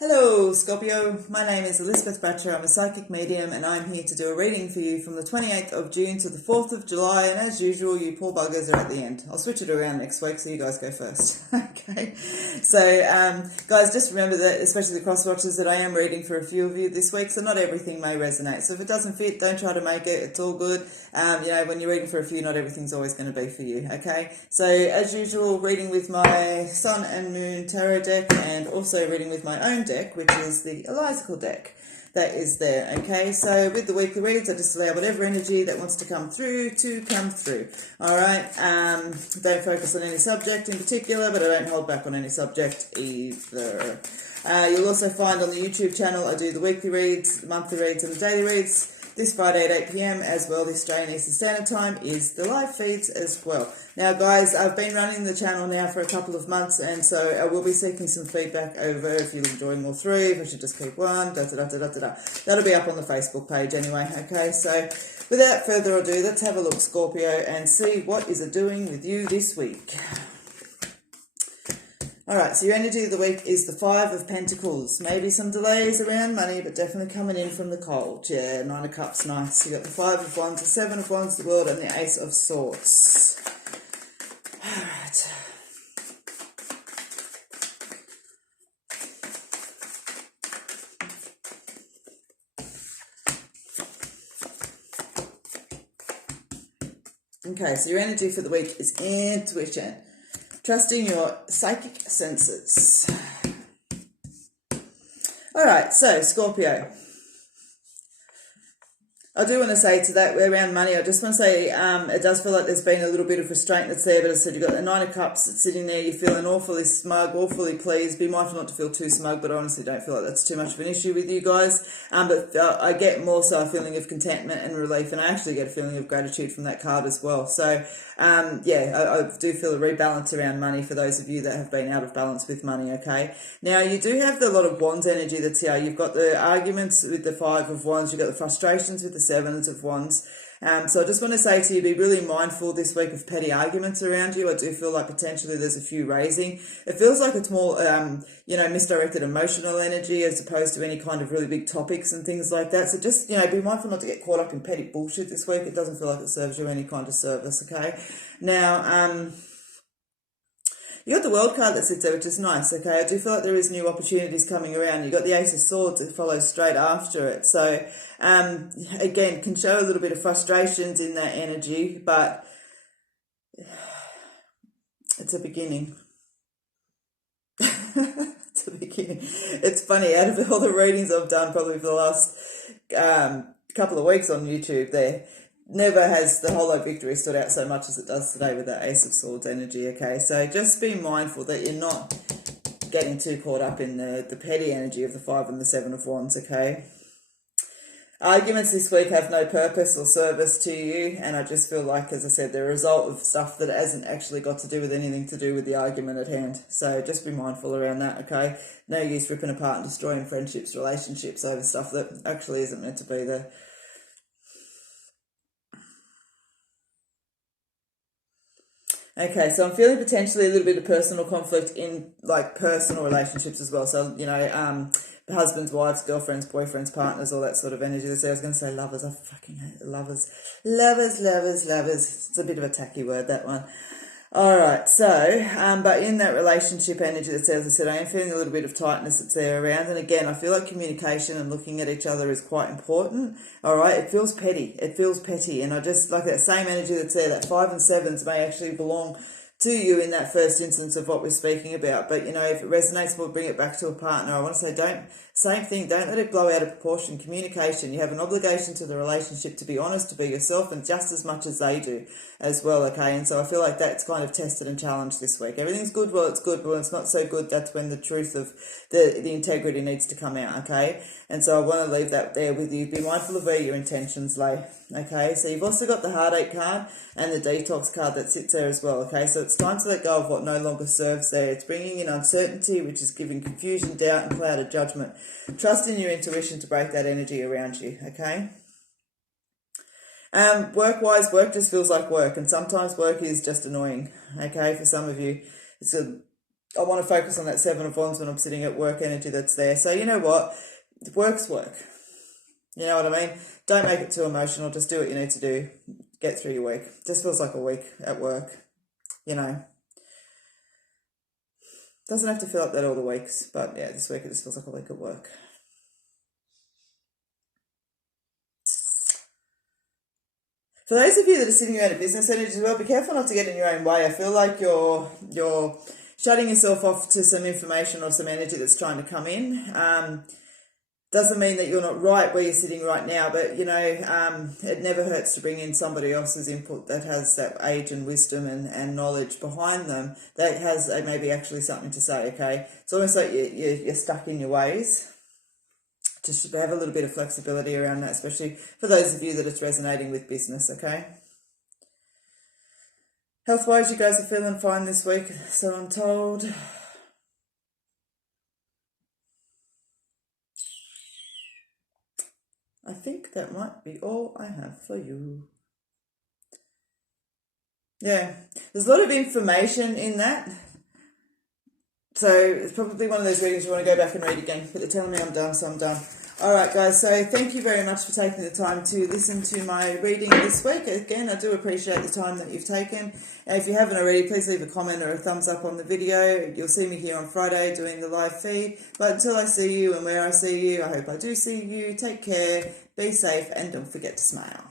Hello Scorpio, my name is Elizabeth Bratcher. I'm a psychic medium and I'm here to do a reading for you from the 28th of June to the 4th of July, and as usual you poor buggers are at the end. I'll switch it around next week so you guys go first. Okay, so guys, just remember that, especially the cross watchers, that I am reading for a few of you this week, so not everything may resonate. So if it doesn't fit, don't try to make it, it's all good. When you're reading for a few, not everything's always going to be for you. Okay, so as usual, reading with my Sun and Moon Tarot deck, and also reading with my own deck, which is the Elizacle deck that is there. Okay, so with the weekly reads, I just allow whatever energy that wants to come through to come through. All right, don't focus on any subject in particular, but I don't hold back on any subject either. You'll also find on the YouTube channel I do the weekly reads, the monthly reads and the daily reads. This Friday at 8 p.m. as well, the Australian Eastern Standard Time is the live feeds as well. Now guys, I've been running the channel now for a couple of months, and so I will be seeking some feedback over if you're enjoying all three, if I should just keep one, That'll be up on the Facebook page anyway, okay? So without further ado, let's have a look, Scorpio, and see what is it doing with you this week. All right, so your energy of the week is the Five of Pentacles. Maybe some delays around money, but definitely coming in from the cold. Yeah, Nine of Cups, nice. You got the Five of Wands, the Seven of Wands, the World, and the Ace of Swords. All right. Okay, so your energy for the week is intuition. Trusting your psychic senses. All right, so Scorpio. I do want to say to that around money, I just want to say it does feel like there's been a little bit of restraint that's there, but as I said, you've got the Nine of Cups that's sitting there, you're feeling awfully smug, awfully pleased. Be mindful not to feel too smug, but I honestly don't feel like that's too much of an issue with you guys. But I get more so a feeling of contentment and relief, and I actually get a feeling of gratitude from that card as well. So, I do feel a rebalance around money for those of you that have been out of balance with money, okay? Now, you do have a lot of Wands energy that's here. You've got the arguments with the Five of Wands, you've got the frustrations with the Sevens of Wands. So I just want to say to you, be really mindful this week of petty arguments around you. I do feel like potentially there's a few raising. It feels like it's more, misdirected emotional energy as opposed to any kind of really big topics and things like that. So just, be mindful not to get caught up in petty bullshit this week. It doesn't feel like it serves you any kind of service, okay? Now, you got the World card that sits there, which is nice, okay? I do feel like there is new opportunities coming around. You got the Ace of Swords that follows straight after it. So, again, can show a little bit of frustrations in that energy, but it's a beginning. It's a beginning. It's funny, out of all the readings I've done probably for the last couple of weeks on YouTube there, never has the Holo Victory stood out so much as it does today with that Ace of Swords energy, okay? So just be mindful that you're not getting too caught up in the petty energy of the Five and the Seven of Wands, okay? Arguments this week have no purpose or service to you, and I just feel like, as I said, they're a result of stuff that hasn't actually got to do with anything to do with the argument at hand. So just be mindful around that, okay? No use ripping apart and destroying friendships, relationships over stuff that actually isn't meant to be there. Okay, so I'm feeling potentially a little bit of personal conflict in like personal relationships as well. So, husbands, wives, girlfriends, boyfriends, partners, all that sort of energy. So I was going to say lovers. I fucking hate lovers. Lovers. It's a bit of a tacky word, that one. All right, so, but in that relationship energy that says, as I said, I am feeling a little bit of tightness that's there around. And again, I feel like communication and looking at each other is quite important. All right, it feels petty. And I just, like that same energy that's there, that Five and Sevens may actually belong to you in that first instance of what we're speaking about. But, if it resonates, we'll bring it back to a partner. I want to say, don't let it blow out of proportion. Communication, you have an obligation to the relationship to be honest, to be yourself, and just as much as they do as well, okay? And so I feel like that's kind of tested and challenged this week. Everything's good, well, it's good, but when it's not so good, that's when the truth of the integrity needs to come out, okay? And so I want to leave that there with you. Be mindful of where your intentions lay, okay? So you've also got the Heartache card and the Detox card that sits there as well, okay? So it's time to let go of what no longer serves there. It's bringing in uncertainty, which is giving confusion, doubt, and clouded judgment. Trust in your intuition to break that energy around you, okay? Work-wise, work just feels like work, and sometimes work is just annoying, okay, for some of you. It's a I want to focus on that Seven of Wands when I'm sitting at work energy that's there. So you know what? Work's work. You know what I mean? Don't make it too emotional. Just do what you need to do. Get through your week. Just feels like a week at work. You know. Doesn't have to feel like that all the weeks. But yeah, this week it just feels like a week at work. For those of you that are sitting around a business energy as well, be careful not to get in your own way. I feel like you're shutting yourself off to some information or some energy that's trying to come in. Doesn't mean that you're not right where you're sitting right now, but you know, it never hurts to bring in somebody else's input that has that age and wisdom and knowledge behind them that has maybe actually something to say. Okay, it's almost like you're stuck in your ways. Just have a little bit of flexibility around that, especially for those of you that it's resonating with business. Okay. Health-wise, you guys are feeling fine this week, so I'm told. I think that might be all I have for you. Yeah, there's a lot of information in that. So it's probably one of those readings you want to go back and read again. But they're telling me I'm done, so I'm done. All right, guys. So thank you very much for taking the time to listen to my reading this week. Again, I do appreciate the time that you've taken. And if you haven't already, please leave a comment or a thumbs up on the video. You'll see me here on Friday doing the live feed. But until I see you and where I see you, I hope I do see you. Take care, be safe, and don't forget to smile.